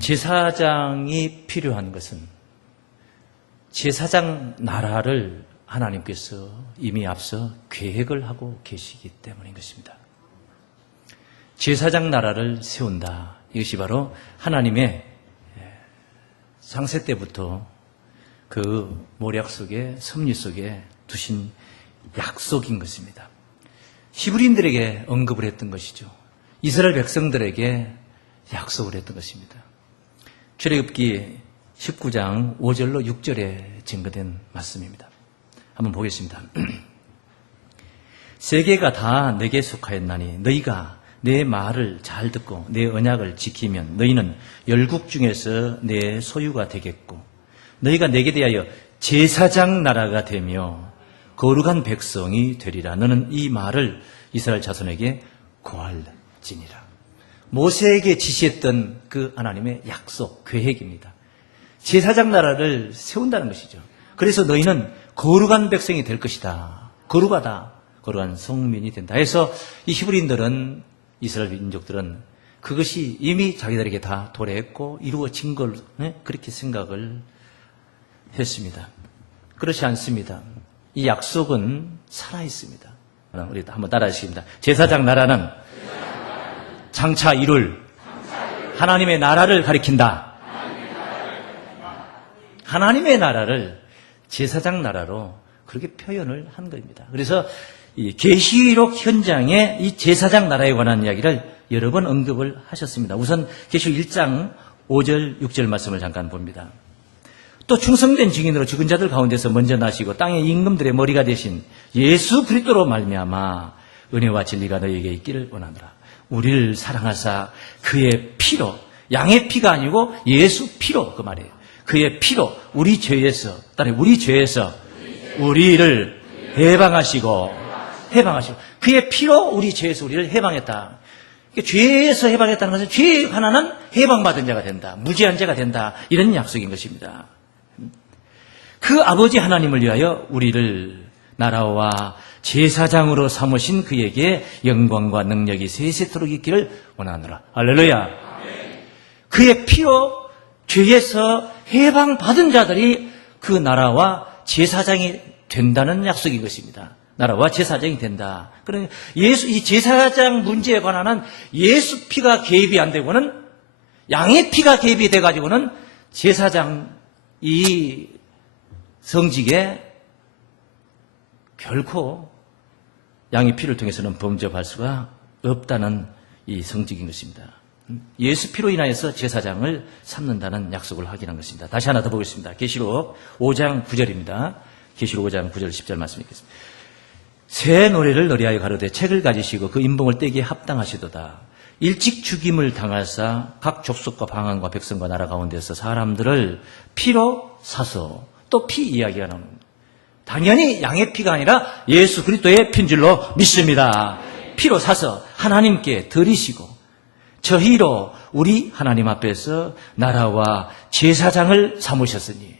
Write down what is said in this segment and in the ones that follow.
제사장이 필요한 것은 제사장 나라를 하나님께서 이미 앞서 계획을 하고 계시기 때문인 것입니다. 제사장 나라를 세운다. 이것이 바로 하나님의 창세 때부터 그 모략 속에, 섭리 속에 두신 약속인 것입니다. 히브리인들에게 언급을 했던 것이죠. 이스라엘 백성들에게 약속을 했던 것입니다. 출애굽기 19장 5절로 6절에 증거된 말씀입니다. 한번 보겠습니다. 세계가 다 내게 속하였나니 너희가 내 말을 잘 듣고 내 언약을 지키면 너희는 열국 중에서 내 소유가 되겠고 너희가 내게 대하여 제사장 나라가 되며 거룩한 백성이 되리라. 너는 이 말을 이스라엘 자손에게 고할지니라. 모세에게 지시했던 그 하나님의 약속, 계획입니다. 제사장 나라를 세운다는 것이죠. 그래서 너희는 거룩한 백성이 될 것이다. 거룩하다. 거룩한 성민이 된다. 해서 이 히브리인들은, 이스라엘 민족들은 그것이 이미 자기들에게 다 도래했고 이루어진 걸 그렇게 생각을 했습니다. 그렇지 않습니다. 이 약속은 살아있습니다. 우리 한번 따라 하시겠습니다. 제사장 나라는 장차 이룰 하나님의 나라를 가리킨다. 하나님의 나라를 제사장 나라로 그렇게 표현을 한 겁니다. 그래서 이 계시록 현장에 이 제사장 나라에 관한 이야기를 여러 번 언급을 하셨습니다. 우선 계시록 1장 5절, 6절 말씀을 잠깐 봅니다. 또 충성된 증인으로 죽은 자들 가운데서 먼저 나시고 땅의 임금들의 머리가 되신 예수 그리스도로 말미암아 은혜와 진리가 너희에게 있기를 원하노라. 우리를 사랑하사 그의 피로, 양의 피가 아니고 예수 피로, 그 말이에요. 그의 피로 우리 죄에서 우리를 해방하시고 그의 피로 우리 죄에서 우리를 해방했다. 죄에서 해방했다는 것은 죄에 관한 해방받은 자가 된다. 무죄한 자가 된다. 이런 약속인 것입니다. 그 아버지 하나님을 위하여 우리를 나라와 제사장으로 삼으신 그에게 영광과 능력이 세세토록 있기를 원하노라. 할렐루야. 그의 피로 죄에서 해방받은 자들이 그 나라와 제사장이 된다는 약속인 것입니다. 나라와 제사장이 된다. 그러니 이 제사장 문제에 관한 예수 피가 개입이 안 되고는, 양의 피가 개입이 돼가지고는 제사장 이 성직에 결코 양의 피를 통해서는 범접할 수가 없다는 이 성직인 것입니다. 예수 피로 인하여서 제사장을 삼는다는 약속을 확인한 것입니다. 다시 하나 더 보겠습니다. 계시록 5장 9절입니다. 계시록 5장 9절 10절 말씀 읽겠습니다. 새 노래를 노래하여 가로되 책을 가지시고 그 인봉을 떼기에 합당하시도다. 일찍 죽임을 당하사 각 족속과 방언과 백성과 나라 가운데서 사람들을 피로 사서, 또 피 이야기가 나옵니다. 당연히 양의 피가 아니라 예수 그리스도의 피인 줄로 믿습니다. 피로 사서 하나님께 드리시고 저희로 우리 하나님 앞에서 나라와 제사장을 삼으셨으니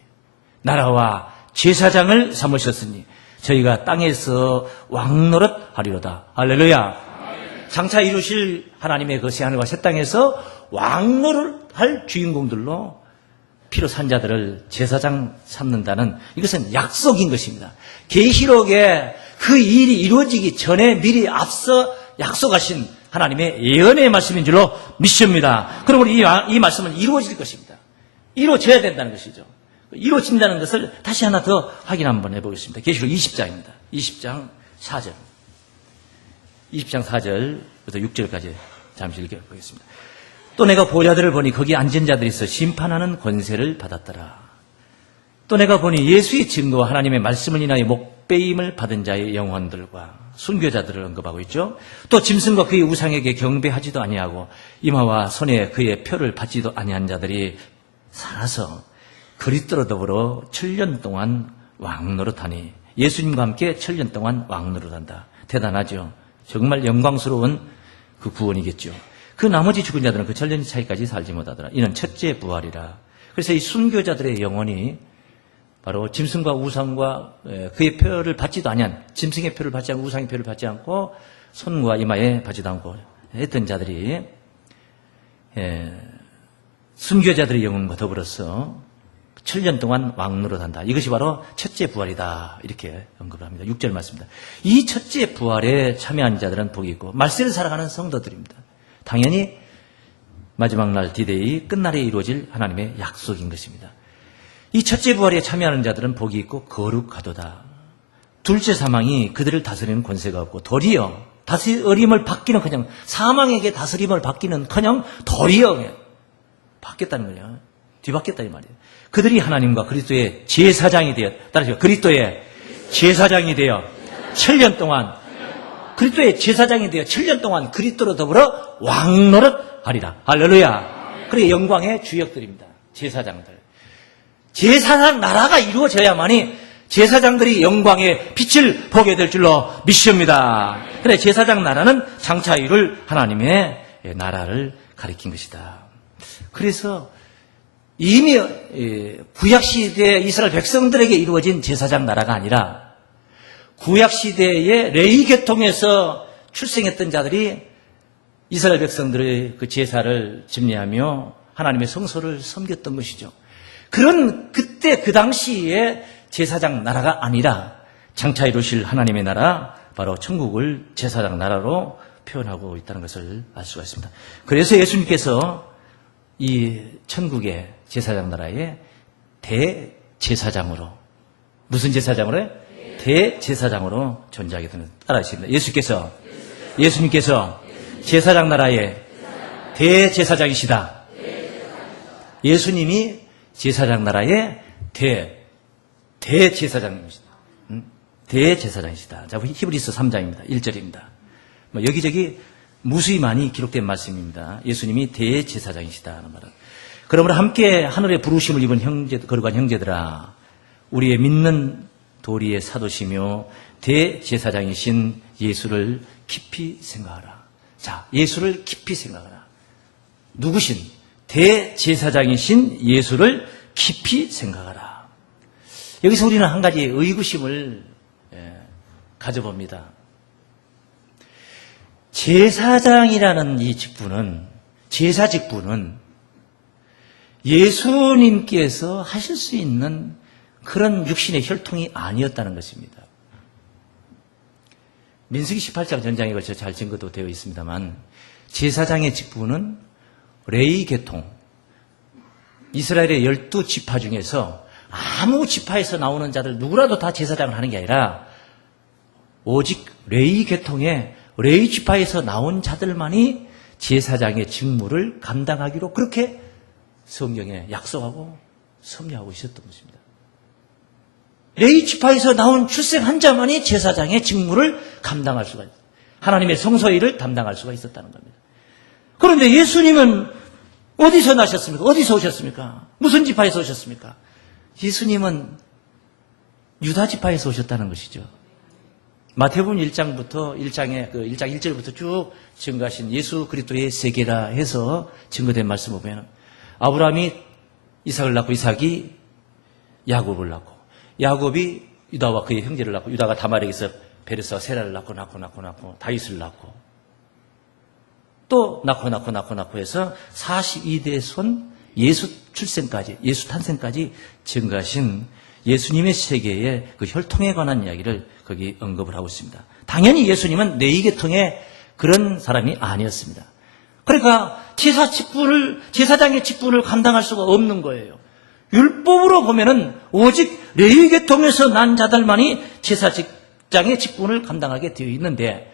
저희가 땅에서 왕노릇 하리로다. 할렐루야. 장차 이루실 하나님의 그 새하늘과 새 땅에서 왕노릇 할 주인공들로 피로 산 자들을 제사장 삼는다는, 이것은 약속인 것입니다. 계시록에 그 일이 이루어지기 전에 미리 앞서 약속하신 하나님의 예언의 말씀인 줄로 믿습니다. 그러므로 이 말씀은 이루어질 것입니다. 이루어져야 된다는 것이죠. 이루어진다는 것을 다시 하나 더 확인 한번 해보겠습니다. 계시록 20장입니다. 20장 4절. 20장 4절부터 6절까지 잠시 읽어보겠습니다. 또 내가 보좌들을 보니 거기 앉은 자들이 있어 심판하는 권세를 받았더라. 또 내가 보니 예수의 증거와 하나님의 말씀을 인하여 목배임을 받은 자의 영혼들과 순교자들을 언급하고 있죠. 또 짐승과 그의 우상에게 경배하지도 아니하고 이마와 손에 그의 표를 받지도 아니한 자들이 살아서 그리스도로 더불어 7년 동안 왕노릇하니, 예수님과 함께 7년 동안 왕노릇한다. 대단하죠. 정말 영광스러운 그 구원이겠죠. 그 나머지 죽은 자들은 그 7년 차이까지 살지 못하더라. 이는 첫째 부활이라. 그래서 이 순교자들의 영혼이 바로 짐승과 우상과 그의 표를 받지도 아니한, 짐승의 표를 받지 않고 우상의 표를 받지 않고 손과 이마에 받지도 않고 했던 자들이 순교자들의 영혼과 더불어서 7년 동안 왕노릇한다. 이것이 바로 첫째 부활이다. 이렇게 언급을 합니다. 6절 말씀입니다. 이 첫째 부활에 참여한 자들은 복이 있고 말세를 살아가는 성도들입니다. 당연히 마지막 날 디데이 끝날에 이루어질 하나님의 약속인 것입니다. 이 첫째 부활에 참여하는 자들은 복이 있고 거룩하도다. 둘째 사망이 그들을 다스리는 권세가 없고 도리어 다스림을 받기는 그냥 사망에게 다스림을 받기는-커녕 도리어 받겠다는 거예요. 뒤받겠다 이 말이에요. 그들이 하나님과 그리스도의 제사장이 되어 따라서 그리스도의 제사장이 되어 7년 동안 그리스도의 제사장이 되어 7년 동안 그리스도로 더불어 왕노릇하리라. 할렐루야. 그래 영광의 주역들입니다. 제사장들. 제사장 나라가 이루어져야만이 제사장들이 영광의 빛을 보게 될 줄로 믿습니다. 그래 제사장 나라는 장차 이룰 하나님의 나라를 가리킨 것이다. 그래서 이미 구약시대에 이스라엘 백성들에게 이루어진 제사장 나라가 아니라 구약시대의 레위 계통에서 출생했던 자들이 이스라엘 백성들의 그 제사를 집례하며 하나님의 성소를 섬겼던 것이죠. 그런 그때 그 당시에 제사장 나라가 아니라 장차 이루실 하나님의 나라, 바로 천국을 제사장 나라로 표현하고 있다는 것을 알 수가 있습니다. 그래서 예수님께서 이 천국의 제사장 나라의 대제사장으로, 무슨 제사장으로? 대제사장으로 존재하게 되는, 따라하십니다. 예수님께서 제사장 나라의 대제사장이시다. 예수님이 제사장 나라의 대제사장이시다. 대제사장이시다. 자, 히브리서 3장입니다. 1절입니다. 여기저기 무수히 많이 기록된 말씀입니다. 예수님이 대제사장이시다는 말은. 그러므로 함께 하늘의 부르심을 입은 거룩한 형제들아, 우리의 믿는 도리의 사도시며 대제사장이신 예수를 깊이 생각하라. 자, 예수를 깊이 생각하라. 누구신? 대제사장이신 예수를 깊이 생각하라. 여기서 우리는 한 가지 의구심을 가져봅니다. 제사장이라는 이 직분은, 제사 직분은 예수님께서 하실 수 있는 그런 육신의 혈통이 아니었다는 것입니다. 민수기 18장 전장에 걸쳐 잘 증거도 되어 있습니다만, 제사장의 직분은 레위 계통, 이스라엘의 12지파 중에서 아무 지파에서 나오는 자들 누구라도 다 제사장을 하는 게 아니라 오직 레위 계통의 레위 지파에서 나온 자들만이 제사장의 직무를 감당하기로 그렇게 성경에 약속하고 섭리하고 있었던 것입니다. 레위 지파에서 나온 출생 한 자만이 제사장의 직무를 감당할 수가 있어요. 하나님의 성소의 일을 담당할 수가 있었다는 겁니다. 그런데 예수님은 어디서 나셨습니까? 어디서 오셨습니까? 무슨 지파에서 오셨습니까? 예수님은 유다 지파에서 오셨다는 것이죠. 마태복음 1장부터 1장 1절부터 쭉 증거하신 예수 그리스도의 세계라 해서 증거된 말씀을 보면, 아브라함이 이삭을 낳고 이삭이 야곱을 낳고, 야곱이 유다와 그의 형제를 낳고, 유다가 다말에게서 베레스와 세라를 낳고 다윗을 낳고, 또 낳고 해서 42대 손 예수 출생까지, 예수 탄생까지 증거하신 예수님의 세계의 그 혈통에 관한 이야기를 거기 언급을 하고 있습니다. 당연히 예수님은 레위 계통의 그런 사람이 아니었습니다. 그러니까 제사장의 직분을 감당할 수가 없는 거예요. 율법으로 보면은 오직 레위 계통에서 난 자들만이 제사장의 직분을 감당하게 되어 있는데,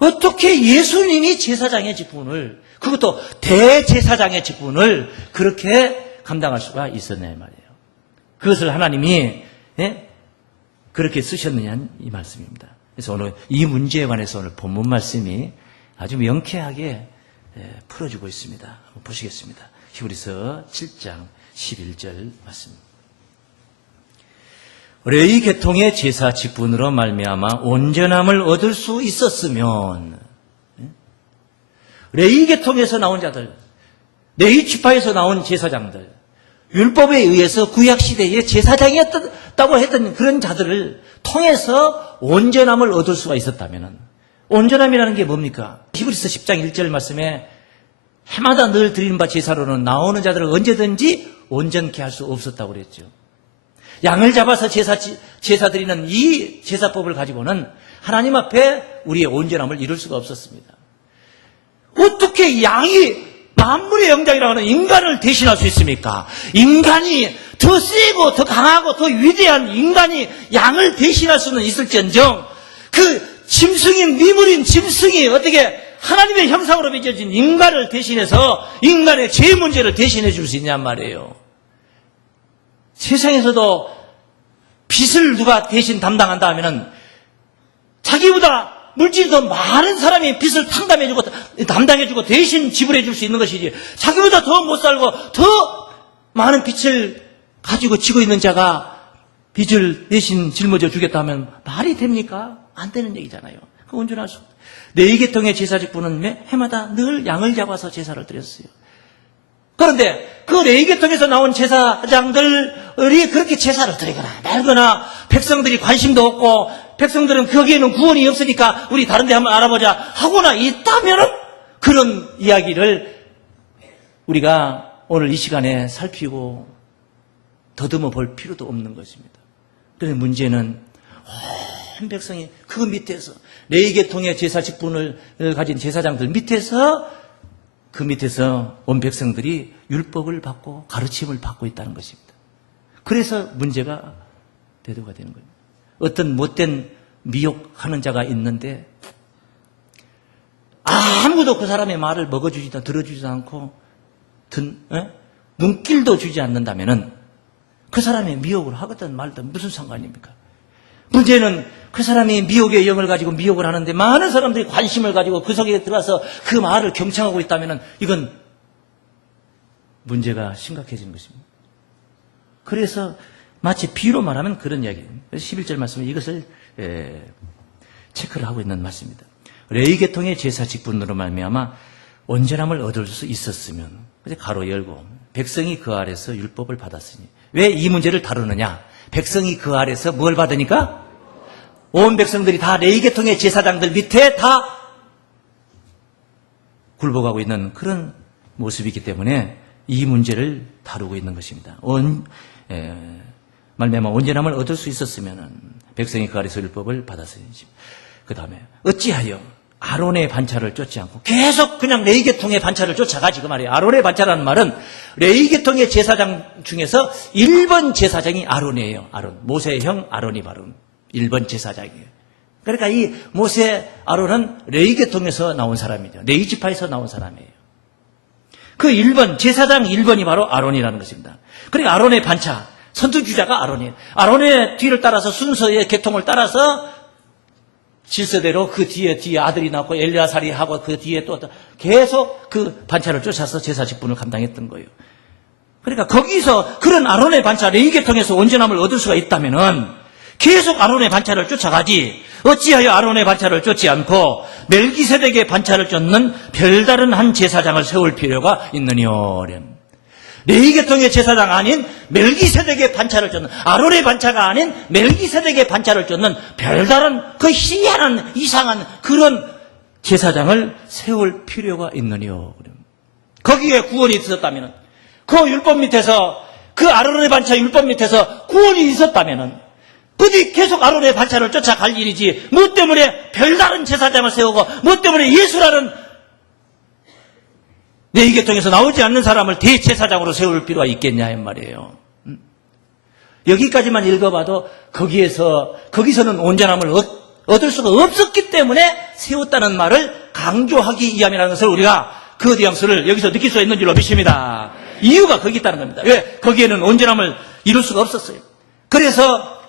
어떻게 예수님이 제사장의 직분을, 그것도 대제사장의 직분을 그렇게 감당할 수가 있었냐 이 말이에요. 그것을 하나님이 그렇게 쓰셨느냐 이 말씀입니다. 그래서 오늘 이 문제에 관해서 오늘 본문 말씀이 아주 명쾌하게 풀어주고 있습니다. 한번 보시겠습니다. 히브리서 7장 11절 말씀. 레위 계통의 제사 직분으로 말미암아 온전함을 얻을 수 있었으면, 레위 계통에서 나온 자들, 레위 지파에서 나온 제사장들, 율법에 의해서 구약시대에 제사장이었다고 했던 그런 자들을 통해서 온전함을 얻을 수가 있었다면, 온전함이라는 게 뭡니까? 히브리서 10장 1절 말씀에 해마다 늘 드리는 바 제사로는 나오는 자들을 언제든지 온전케 할 수 없었다고 그랬죠. 양을 잡아서 제사 드리는 이 제사법을 가지고는 하나님 앞에 우리의 온전함을 이룰 수가 없었습니다. 어떻게 양이 만물의 영장이라고 하는 인간을 대신할 수 있습니까? 인간이 더 세고 더 강하고 더 위대한 인간이 양을 대신할 수는 있을지언정 그 짐승인 미물인 짐승이 어떻게 하나님의 형상으로 빚어진 인간을 대신해서 인간의 죄 문제를 대신해 줄 수 있냔 말이에요. 세상에서도 빚을 누가 대신 담당한다 하면은 자기보다 물질이 더 많은 사람이 빚을 담당해주고 대신 지불해 줄 수 있는 것이지 자기보다 더 못 살고 더 많은 빚을 가지고 지고 있는 자가 빚을 대신 짊어져 주겠다 하면 말이 됩니까? 안 되는 얘기잖아요. 그 온전할 수 없다. 네 계통의 제사직분은 해마다 늘 양을 잡아서 제사를 드렸어요. 그런데 그 네 계통에서 나온 제사장들이 그렇게 제사를 드리거나 말거나 백성들이 관심도 없고 백성들은 거기에는 구원이 없으니까 우리 다른 데 한번 알아보자 하거나 있다면은 그런 이야기를 우리가 오늘 이 시간에 살피고 더듬어 볼 필요도 없는 것입니다. 그런데 문제는 온 백성이 그 밑에서 네 계통의 제사 직분을 가진 제사장들 밑에서 그 밑에서 온 백성들이 율법을 받고 가르침을 받고 있다는 것입니다. 그래서 문제가 대두가 되는 겁니다. 어떤 못된 미혹하는 자가 있는데 아무도 그 사람의 말을 먹어주지도 들어주지도 않고 눈길도 주지 않는다면은 그 사람의 미혹을 하거든 말든 무슨 상관입니까? 문제는 그 사람이 미혹의 영을 가지고 미혹을 하는데 많은 사람들이 관심을 가지고 그 속에 들어가서 그 말을 경청하고 있다면 이건 문제가 심각해지는 것입니다. 그래서 마치 비유로 말하면 그런 이야기예요. 11절 말씀은 이것을 체크를 하고 있는 말씀입니다. 레위 계통의 제사 직분으로 말미암아 온전함을 얻을 수 있었으면 가로 열고 백성이 그 아래서 율법을 받았으니 왜 이 문제를 다루느냐? 백성이 그 아래서 뭘 받으니까? 온 백성들이 다 레위 계통의 제사장들 밑에 다 굴복하고 있는 그런 모습이기 때문에 이 문제를 다루고 있는 것입니다. 말미암아 온전함을 얻을 수 있었으면 백성이 그 아래서 율법을 받았으니 그 다음에 어찌하여 아론의 반차를 쫓지 않고 계속 그냥 레위 계통의 반차를 쫓아가지 그 말이에요. 아론의 반차라는 말은 레위 계통의 제사장 중에서 1번 제사장이 아론이에요. 아론. 모세의 형 아론이 바로 1번 제사장이에요. 그러니까 이 모세 아론은 레위 계통에서 나온 사람이죠. 레위 지파에서 나온 사람이에요. 그 1번 제사장 1번이 바로 아론이라는 것입니다. 그러니까 아론의 반차 선두주자가 아론이에요. 아론의 뒤를 따라서 순서의 계통을 따라서 질서대로 그 뒤에 아들이 낳고 엘리아살이 하고 그 뒤에 또 계속 그 반차를 쫓아서 제사 직분을 감당했던 거예요. 그러니까 거기서 그런 아론의 반차 레위 계통에서 온전함을 얻을 수가 있다면은 계속 아론의 반차를 쫓아가지 어찌하여 아론의 반차를 쫓지 않고 멜기세덱의 반차를 쫓는 별다른 한 제사장을 세울 필요가 있느뇨. 레위 계통의 제사장 아닌 멜기세덱의 반차를 쫓는 아론의 반차가 아닌 멜기세덱의 반차를 쫓는 별다른 그 희한한 이상한 그런 제사장을 세울 필요가 있느뇨. 거기에 구원이 있었다면 그 율법 밑에서 그 아론의 반차 율법 밑에서 구원이 있었다면 어디 계속 아론의 반차를 쫓아갈 일이지 뭐 때문에 별다른 제사장을 세우고 뭐 때문에 예수라는 레위 계통에서 나오지 않는 사람을 대제사장으로 세울 필요가 있겠냐 이 말이에요. 여기까지만 읽어봐도 거기서는 온전함을 얻을 수가 없었기 때문에 세웠다는 말을 강조하기 위함이라는 것을 우리가 그 뉘앙스를 여기서 느낄 수 있는 줄로 믿습니다. 이유가 거기 있다는 겁니다. 왜? 거기에는 온전함을 이룰 수가 없었어요. 그래서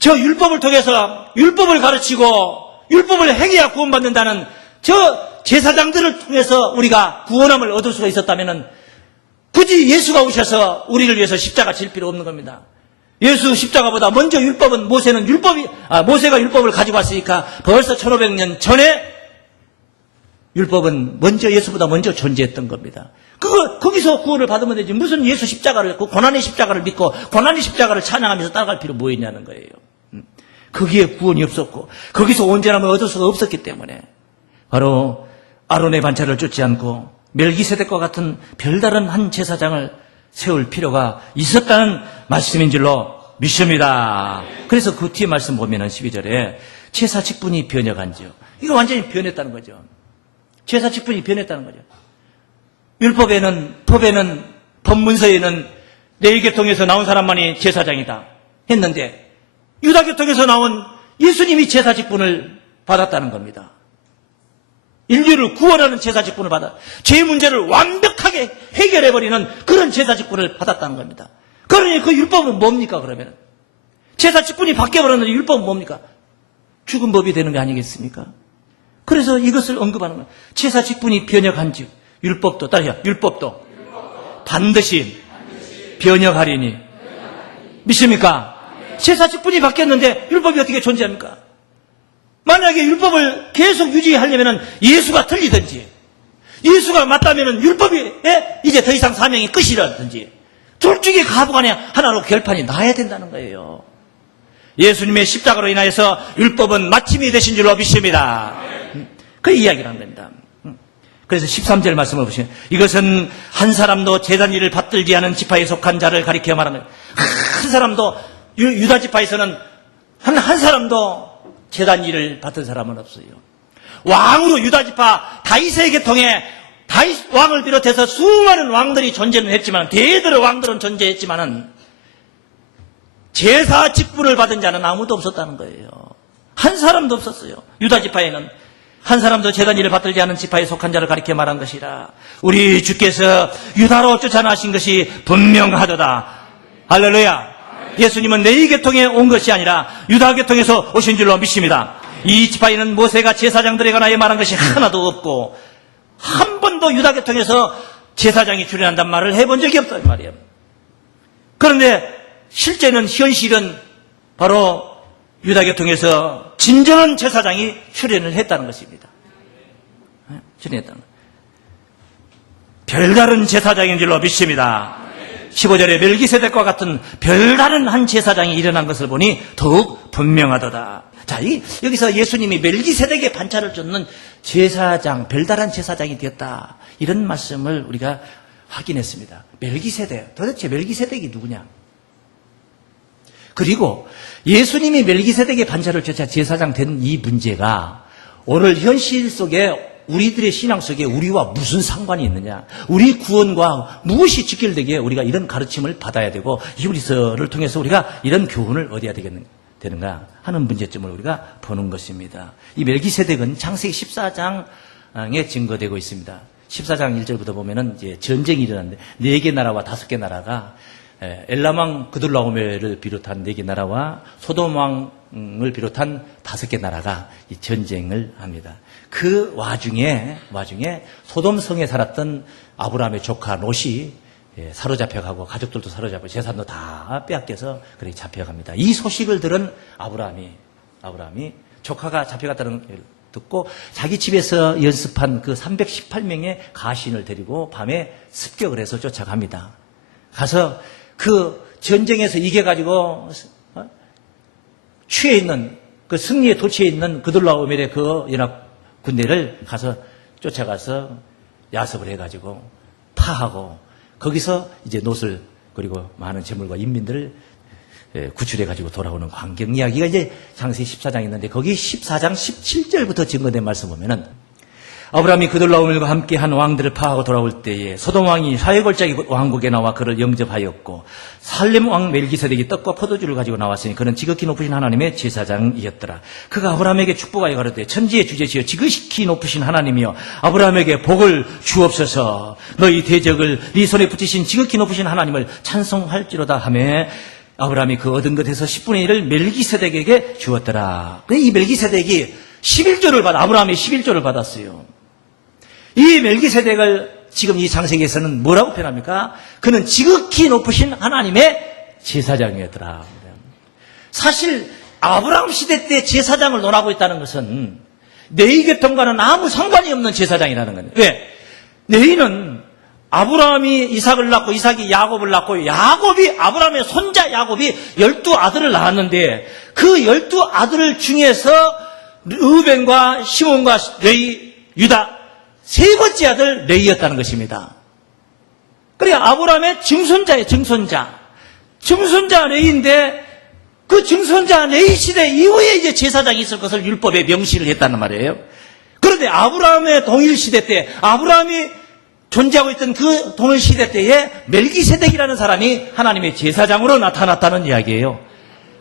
저 율법을 통해서 율법을 가르치고 율법을 행해야 구원받는다는 저 제사장들을 통해서 우리가 구원함을 얻을 수가 있었다면 굳이 예수가 오셔서 우리를 위해서 십자가 질 필요 없는 겁니다. 예수 십자가보다 먼저 모세가 율법을 가지고 왔으니까 벌써 1500년 전에 율법은 예수보다 먼저 존재했던 겁니다. 거기서 구원을 받으면 되지. 무슨 예수 십자가를, 그 고난의 십자가를 믿고 고난의 십자가를 찬양하면서 따라갈 필요 뭐 있냐는 거예요. 거기에 구원이 없었고 거기서 온전함을 얻을 수가 없었기 때문에 바로 아론의 반차를 쫓지 않고 멜기세덱과 같은 별다른 한 제사장을 세울 필요가 있었다는 말씀인 줄로 믿습니다. 그래서 그 뒤에 말씀 보면은 12절에 제사 직분이 변혁한지요. 이거 완전히 변했다는 거죠. 제사 직분이 변했다는 거죠. 율법에는, 법에는, 법문서에는 레위계통에서 나온 사람만이 제사장이다 했는데 유다계통에서 나온 예수님이 제사 직분을 받았다는 겁니다. 인류를 구원하는 제사 직분을 받아 죄 문제를 완벽하게 해결해버리는 그런 제사 직분을 받았다는 겁니다. 그러니 그 율법은 뭡니까 그러면? 제사 직분이 바뀌어버렸는데 율법은 뭡니까? 죽은 법이 되는 게 아니겠습니까? 그래서 이것을 언급하는 거예요. 제사 직분이 변혁한즉 율법도 따라서 율법도 반드시 변혁하리니 믿습니까? 제사 직분이 바뀌었는데 율법이 어떻게 존재합니까? 만약에 율법을 계속 유지하려면 예수가 틀리든지 예수가 맞다면 율법이 이제 더 이상 사명이 끝이라든지 둘 중에 가부간에 하나로 결판이 나야 된다는 거예요. 예수님의 십자가로 인하여서 율법은 마침이 되신 줄로 믿습니다. 그 이야기를 한 겁니다. 그래서 13절 말씀을 보시면 이것은 한 사람도 제단 일을 받들지 않은 지파에 속한 자를 가리켜 말하는 거예요. 한 사람도 유다 지파에서는 한 사람도 제단 일을 받은 사람은 없어요. 왕으로 유다 지파 다윗의 계통에 다윗 왕을 비롯해서 수많은 왕들이 존재는 했지만 대대로 왕들은 존재했지만은 제사 직분을 받은 자는 아무도 없었다는 거예요. 한 사람도 없었어요. 유다 지파에는 한 사람도 제단 일을 받들지 않은 지파에 속한 자를 가리켜 말한 것이라. 우리 주께서 유다로 쫓아나신 것이 분명하도다. 할렐루야. 예수님은 레위 계통에 온 것이 아니라 유다 계통에서 오신 줄로 믿습니다. 이 지파에는 모세가 제사장들에 관하여 말한 것이 하나도 없고 한 번도 유다 계통에서 제사장이 출연한단 말을 해본 적이 없단 말이에요. 그런데 실제는 현실은 바로 유다 계통에서 진정한 제사장이 출연을 했다는 것입니다. 출연했다는 것. 별다른 제사장인 줄로 믿습니다. 15절에 멜기세덱과 같은 별다른 한 제사장이 일어난 것을 보니 더욱 분명하도다. 자, 여기서 예수님이 멜기세덱의 반차를 쫓는 제사장, 별다른 제사장이 되었다. 이런 말씀을 우리가 확인했습니다. 멜기세덱, 도대체 멜기세덱이 누구냐? 그리고 예수님이 멜기세덱의 반차를 쫓아 제사장 된 이 문제가 오늘 현실 속에 우리들의 신앙 속에 우리와 무슨 상관이 있느냐? 우리 구원과 무엇이 직결되기에 우리가 이런 가르침을 받아야 되고 히브리서를 통해서 우리가 이런 교훈을 얻어야 되는가 하는 문제점을 우리가 보는 것입니다. 이 멜기세덱은 창세기 14장에 증거되고 있습니다. 14장 1절부터 보면은 이제 전쟁이 일어났는데 4개 나라와 5개 나라가 엘람 왕 그돌라오멜을 비롯한 4개 나라와 소돔 왕을 비롯한 5개 나라가 이 전쟁을 합니다. 그 와중에 소돔 성에 살았던 아브라함의 조카 롯이 사로잡혀가고 가족들도 사로잡고 재산도 다 빼앗겨서 그렇게 잡혀갑니다. 이 소식을 들은 아브라함이 조카가 잡혀갔다는 걸 듣고 자기 집에서 연습한 그 318명의 가신을 데리고 밤에 습격을 해서 쫓아갑니다. 가서 그 전쟁에서 이겨가지고 취해 있는 그 승리에 도취해 있는 그돌라오멜의 그 연합 군대를 가서 쫓아가서 야습을 해가지고 파하고 거기서 이제 롯을 그리고 많은 재물과 인민들을 구출해가지고 돌아오는 광경 이야기가 이제 창세기 14장에 있는데 거기 14장 17절부터 증거된 말씀 보면은 아브라함이 그돌라오멜과 함께 한 왕들을 파하고 돌아올 때에 소돔 왕이 사회골짜기 왕국에 나와 그를 영접하였고 살렘 왕 멜기세덱이 떡과 포도주를 가지고 나왔으니 그는 지극히 높으신 하나님의 제사장이었더라. 그가 아브라함에게 축복하여 가로되 천지의 주제시여 지극히 높으신 하나님이여 아브라함에게 복을 주옵소서. 너희 대적을 네 손에 붙이신 지극히 높으신 하나님을 찬송할지로다 하매 아브라함이 그 얻은 것에서 10분의 1을 멜기세덱에게 주었더라. 이 멜기세덱이 11조를 아브라함이 11조를 받았어요. 이 멜기세덱을 지금 이 창세기에서는 뭐라고 표현합니까? 그는 지극히 높으신 하나님의 제사장이었더라. 사실 아브라함 시대 때 제사장을 논하고 있다는 것은 레위 계통과는 아무 상관이 없는 제사장이라는 거예요. 왜? 레위는 아브라함이 이삭을 낳고 이삭이 야곱을 낳고 야곱이 아브라함의 손자 야곱이 12아들을 낳았는데 그 12아들 중에서 르우벤과 시몬과 레위, 유다 세 번째 아들 레이였다는 것입니다. 그래 아브라함의 증손자예요. 증손자 레이인데 그 증손자 레이 시대 이후에 이제 제사장이 있을 것을 율법에 명시를 했다는 말이에요. 그런데 아브라함의 동일 시대 때 아브라함이 존재하고 있던 그 동일 시대 때에 멜기세덱이라는 사람이 하나님의 제사장으로 나타났다는 이야기예요.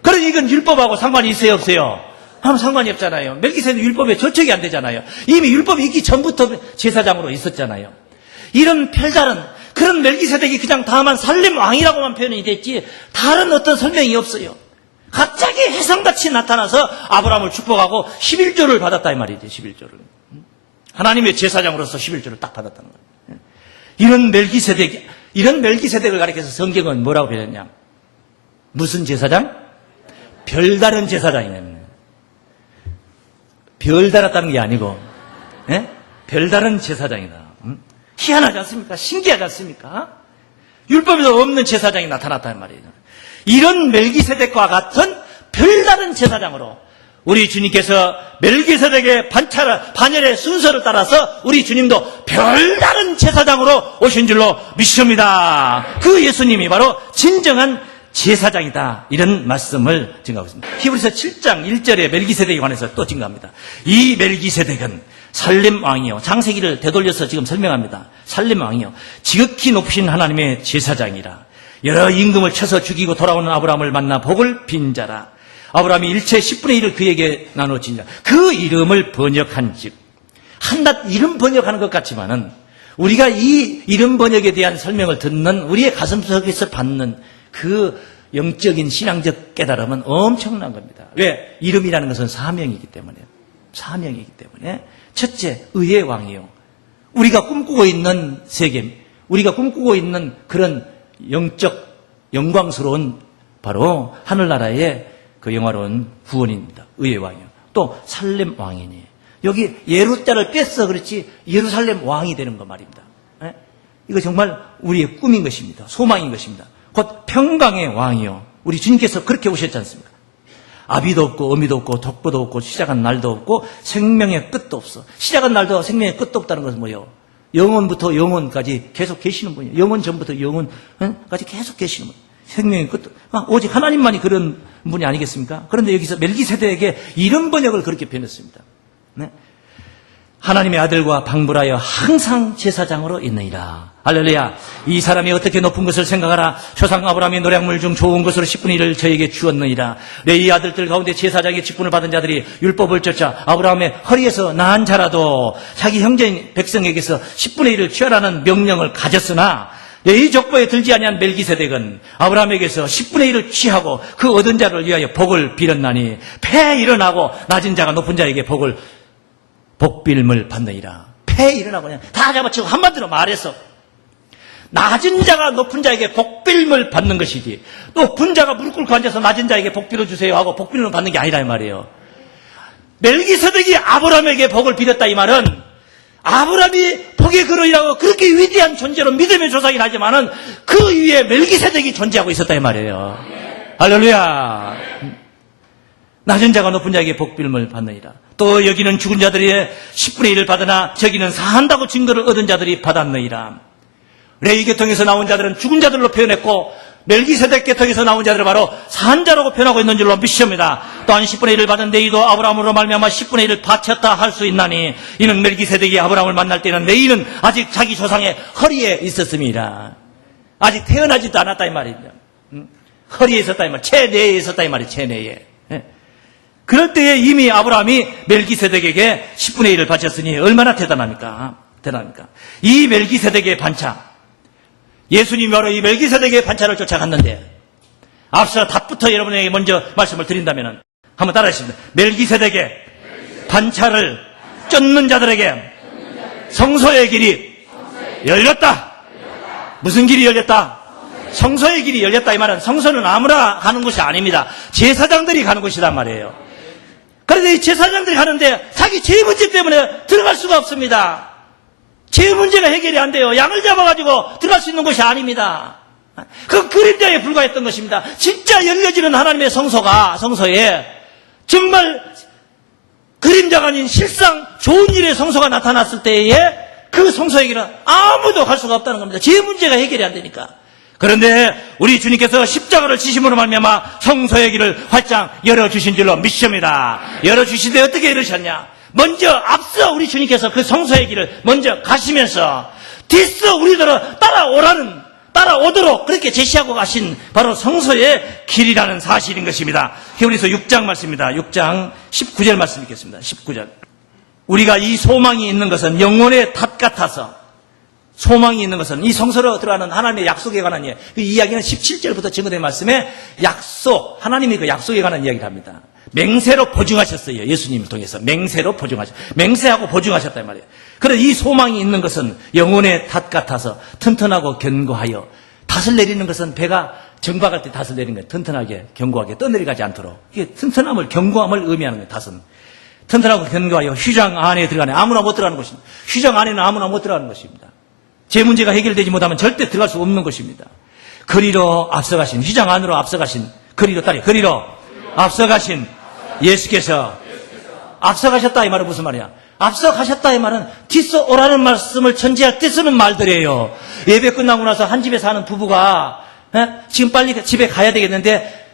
그러니 이건 율법하고 상관이 있어요, 없어요? 아무 상관이 없잖아요. 멜기세덱 율법에 저촉이 안 되잖아요. 이미 율법이 있기 전부터 제사장으로 있었잖아요. 이런 별다른 그런 멜기세덱이 그냥 다만 살렘 왕이라고만 표현이 됐지 다른 어떤 설명이 없어요. 갑자기 혜성같이 나타나서 아브라함을 축복하고 11조를 받았다 이 말이죠. 11조를. 하나님의 제사장으로서 11조를 딱 받았다는 거예요. 이런 멜기세덱을 가리켜서 성경은 뭐라고 표현했냐? 무슨 제사장? 별다른 제사장이네. 별 달았다는 게 아니고, 예? 별다른 제사장이다. 희한하지 않습니까? 신기하지 않습니까? 율법에도 없는 제사장이 나타났다는 말이에요. 이런 멜기세덱과 같은 별다른 제사장으로 우리 주님께서 멜기세덱의 반열의 순서를 따라서 우리 주님도 별다른 제사장으로 오신 줄로 믿습니다. 그 예수님이 바로 진정한 제사장이다. 이런 말씀을 증거하고 있습니다. 히브리서 7장 1절에 멜기세덱에 관해서 또 증거합니다. 이 멜기세덱은 살렘 왕이요. 장세기를 되돌려서 지금 설명합니다. 살렘 왕이요. 지극히 높으신 하나님의 제사장이라. 여러 임금을 쳐서 죽이고 돌아오는 아브라함을 만나 복을 빈 자라. 아브라함이 일체 10분의 1을 그에게 나눠진 자. 그 이름을 번역한 즉. 한낱 이름 번역하는 것 같지만은 우리가 이 이름 번역에 대한 설명을 듣는 우리의 가슴속에서 받는 그 영적인 신앙적 깨달음은 엄청난 겁니다. 왜? 이름이라는 것은 사명이기 때문에. 사명이기 때문에. 첫째, 의의 왕이요. 우리가 꿈꾸고 있는 세계, 우리가 꿈꾸고 있는 그런 영적, 영광스러운 바로 하늘나라의 그 영화로운 구원입니다. 의의 왕이요. 또 살렘 왕이니. 여기 예루자를 뺐어 그렇지 예루살렘 왕이 되는 거 말입니다. 예? 이거 정말 우리의 꿈인 것입니다. 소망인 것입니다. 곧 평강의 왕이요. 우리 주님께서 그렇게 오셨지 않습니까? 아비도 없고 어미도 없고 독보도 없고 시작한 날도 없고 생명의 끝도 없어. 시작한 날도 생명의 끝도 없다는 것은 뭐예요? 영원부터 영원까지 계속 계시는 분이에요. 영원 전부터 영원까지 계속 계시는 분. 생명의 끝도. 오직 하나님만이 그런 분이 아니겠습니까? 그런데 여기서 멜기세덱에게 이런 번역을 그렇게 표현했습니다. 네? 하나님의 아들과 방불하여 항상 제사장으로 있느니라. 할렐루야. 이 사람이 어떻게 높은 것을 생각하라. 조상 아브라함이 노략물 중 좋은 것으로 10분의 1을 저에게 주었느니라. 레위 아들들 가운데 제사장의 직분을 받은 자들이 율법을 쫓아 아브라함의 허리에서 낳은 자라도 자기 형제인 백성에게서 10분의 1을 취하라는 명령을 가졌으나 레위 족보에 들지 아니한 멜기세덱은 아브라함에게서 10분의 1을 취하고 그 얻은 자를 위하여 복을 빌었나니 패 일어나고 낮은 자가 높은 자에게 복빌을 받느니라. 패 일어나고 그냥 다 잡아치고 한마디로 말해서 낮은 자가 높은 자에게 복빌을 받는 것이지 높은 자가 무릎 꿇고 앉아서 낮은 자에게 복 빌어주세요 하고 복 빌을 받는 게 아니라 이 말이에요. 멜기세덱이 아브라함에게 복을 빌었다 이 말은 아브라함이 복의 근원이라고 그렇게 위대한 존재로 믿음의 조상이라 하지만은 그 위에 멜기세덱이 존재하고 있었다 이 말이에요. 할렐루야. 낮은 자가 높은 자에게 복빌을 받느니라. 또 여기는 죽은 자들이 10분의 1을 받으나 저기는 사한다고 증거를 얻은 자들이 받았느니라. 레위 계통에서 나온 자들은 죽은 자들로 표현했고 멜기세덱 계통에서 나온 자들은 바로 사한 자라고 표현하고 있는 줄로 믿습니다. 또한 10분의 1을 받은 레위도 아브라함으로 말미암아 10분의 1을 바쳤다 할 수 있나니 이는 멜기세덱이 아브라함을 만날 때는 레위는 아직 자기 조상의 허리에 있었습니다. 아직 태어나지도 않았다 이 말입니다. 허리에 있었다 이 말, 체내에 있었다 이 말이에요. 체내에. 그럴 때에 이미 아브라함이 멜기세덱에게 10분의 1을 바쳤으니 얼마나 대단합니까? 대단합니까? 이 멜기세덱의 반차, 예수님이 바로 이 멜기세덱의 반차를 쫓아갔는데 앞서 답부터 여러분에게 먼저 말씀을 드린다면 한번 따라하십니다. 멜기세덱의 반차를 쫓는 자들에게 성소의 길이 열렸다. 무슨 길이 열렸다? 성소의 길이 열렸다 이 말은 성소는 아무나 가는 곳이 아닙니다. 제사장들이 가는 곳이란 말이에요. 그런데 이 제사장들이 가는데 자기 죄 문제 때문에 들어갈 수가 없습니다. 죄 문제가 해결이 안 돼요. 양을 잡아가지고 들어갈 수 있는 곳이 아닙니다. 그 그림자에 불과했던 것입니다. 진짜 열려지는 하나님의 성소에 정말 그림자가 아닌 실상 좋은 일의 성소가 나타났을 때에 그 성소의 길은 아무도 갈 수가 없다는 겁니다. 제 문제가 해결이 안 되니까. 그런데 우리 주님께서 십자가를 지심으로 말미암아 성소의 길을 활짝 열어주신 줄로 믿습니다. 열어주신데 어떻게 이러셨냐? 먼저 앞서 우리 주님께서 그 성소의 길을 먼저 가시면서 뒤서 우리들은 따라오도록 그렇게 제시하고 가신 바로 성소의 길이라는 사실인 것입니다. 히브리서 6장 말씀입니다. 6장 19절 말씀 읽겠습니다. 19절. 우리가 이 소망이 있는 것은 영혼의 탓 같아서, 소망이 있는 것은 이 성소로 들어가는 하나님의 약속에 관한 이야기. 그 이야기는 17절부터 증거된 말씀에 약속, 하나님의 그 약속에 관한 이야기를 합니다. 맹세로 보증하셨어요. 예수님을 통해서 맹세로 맹세하고 보증하셨단 말이에요. 그래서 이 소망이 있는 것은 영혼의 탓 같아서 튼튼하고 견고하여, 탓을 내리는 것은 배가 정박할 때 탓을 내리는 거예요. 튼튼하게 견고하게 떠내려가지 않도록. 이게 튼튼함을, 견고함을 의미하는 거예요. 탓은 튼튼하고 견고하여 휴장 안에 들어가네. 아무나 못 들어가는 것입니다. 휴장 안에는 아무나 못 들어가는 것입니다. 제 문제가 해결되지 못하면 절대 들어갈 수 없는 것입니다. 거리로 앞서가신, 휴장 안으로 앞서가신, 거리로 앞서가신 예수께서 앞서가셨다 이 말은 무슨 말이야? 앞서가셨다 이 말은 뒤서 오라는 말씀을 전제할 때 쓰는 말들이에요. 예배 끝나고 나서 한 집에 사는 부부가 지금 빨리 집에 가야 되겠는데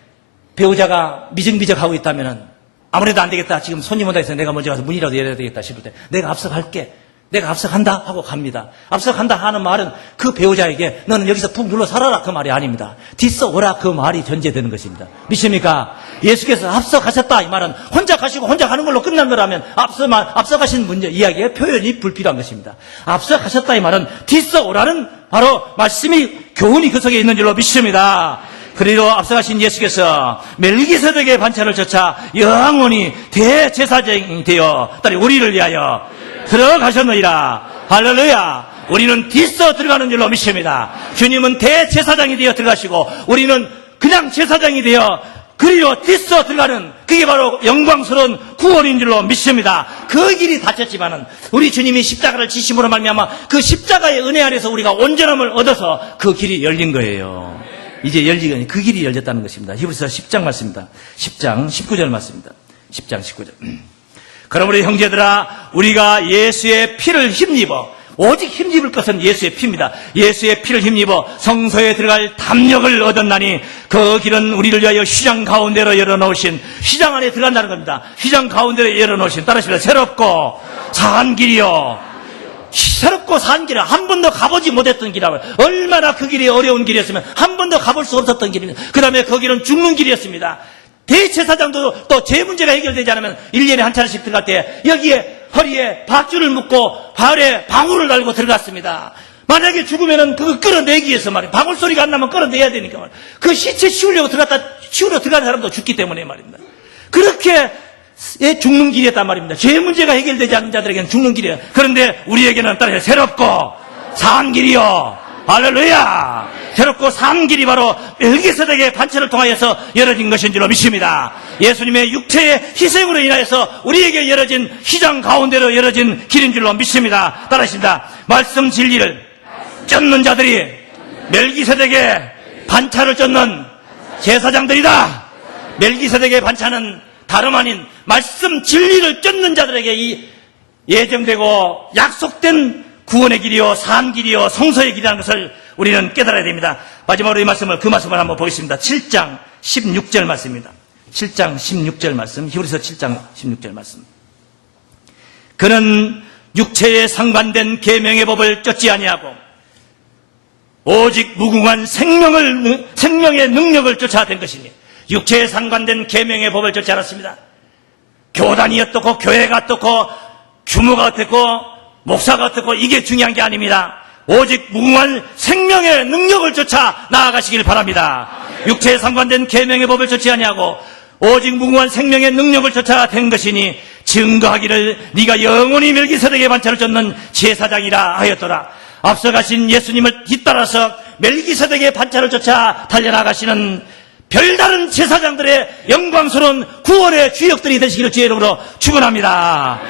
배우자가 미적미적하고 있다면은 아무래도 안 되겠다. 지금 손님 온다 해서 내가 먼저 가서 문이라도 열어야 되겠다 싶을 때 내가 앞서갈게. 내가 앞서간다 하고 갑니다. 앞서간다 하는 말은 그 배우자에게 너는 여기서 푹 눌러 살아라 그 말이 아닙니다. 뒤서 오라 그 말이 전제되는 것입니다. 믿습니까? 예수께서 앞서가셨다 이 말은 혼자 가시고 혼자 가는 걸로 끝난 거라면 앞서가신 문제 이야기의 표현이 불필요한 것입니다. 앞서가셨다 이 말은 뒤서 오라는 바로 말씀이 교훈이 그 속에 있는 줄로 믿습니다. 그리로 앞서가신 예수께서 멜기세덱의 반차를 쫓아 영원히 대제사장이 되어 딸이 우리를 위하여 들어가셨느니라. 할렐루야. 우리는 뒤서 들어가는 줄로 믿습니다. 주님은 대제사장이 되어 들어가시고 우리는 그냥 제사장이 되어 그리로 뒤서 들어가는, 그게 바로 영광스러운 구원인 줄로 믿습니다. 그 길이 닫혔지만은 우리 주님이 십자가를 지심으로 말미암아 그 십자가의 은혜 아래서 우리가 온전함을 얻어서 그 길이 열린 거예요. 이제 열리니 그 길이 열렸다는 것입니다. 히브리서 10장 말씀입니다. 10장 19절 말씀입니다. 10장 19절. 그러므로 형제들아, 우리가 예수의 피를 힘입어, 오직 힘입을 것은 예수의 피입니다. 예수의 피를 힘입어 성소에 들어갈 담력을 얻었나니 그 길은 우리를 위하여 휘장 가운데로 열어놓으신, 휘장 안에 들어간다는 겁니다. 휘장 가운데로 열어놓으신, 따라하십니다. 새롭고 산 길이요. 새롭고 산 길은 한 번도 가보지 못했던 길이라고요. 얼마나 그 길이 어려운 길이었으면 한 번도 가볼 수 없었던 길입니다. 그 다음에 그 길은 죽는 길이었습니다. 대제사장도 또 제 문제가 해결되지 않으면 1년에 한 차례씩 들어갈 때 여기에 허리에 밧줄을 묶고 발에 방울을 달고 들어갔습니다. 만약에 죽으면은 그거 끌어내기 위해서 말이에요. 방울 소리가 안 나면 끌어내야 되니까 말이에요. 그 시체 치우려 들어간 사람도 죽기 때문에 말입니다. 그렇게 죽는 길이었단 말입니다. 죄 문제가 해결되지 않는 자들에게는 죽는 길이에요. 그런데 우리에게는 따라서 새롭고 산 길이요. 할렐루야. 새롭고 산 길이 바로 멜기세덱의 반차를 통하여서 열어진 것인 줄로 믿습니다. 예수님의 육체의 희생으로 인하여서 우리에게 열어진 휘장 가운데로 열어진 길인 줄로 믿습니다. 따라하십니다. 말씀 진리를 쫓는 자들이 멜기세덱의 반차를 쫓는 제사장들이다. 멜기세덱의 반차는 다름 아닌 말씀 진리를 쫓는 자들에게 이 예정되고 약속된 구원의 길이요, 산 길이요, 성소의 길이라는 것을 우리는 깨달아야 됩니다. 마지막으로 그 말씀을 한번 보겠습니다. 7장 16절 말씀입니다. 7장 16절 말씀, 히브리서 7장 16절 말씀. 그는 육체에 상관된 계명의 법을 쫓지 아니하고 오직 무궁한 생명의 능력을 쫓아 된 것이니, 육체에 상관된 계명의 법을 쫓지 않았습니다. 교단이 어떻고 교회가 어떻고 규모가 어떻고 목사가 어떻고 이게 중요한 게 아닙니다. 오직 무궁한 생명의 능력을 쫓아 나아가시길 바랍니다. 육체에 상관된 계명의 법을 쫓지 아니하고 오직 무궁한 생명의 능력을 쫓아 된 것이니 증거하기를 네가 영원히 멜기세덱의 반차를 쫓는 제사장이라 하였더라. 앞서가신 예수님을 뒤따라서 멜기세덱의 반차를 쫓아 달려나가시는 별다른 제사장들의 영광스러운 구원의 주역들이 되시기를 주의 이름으로 축원합니다.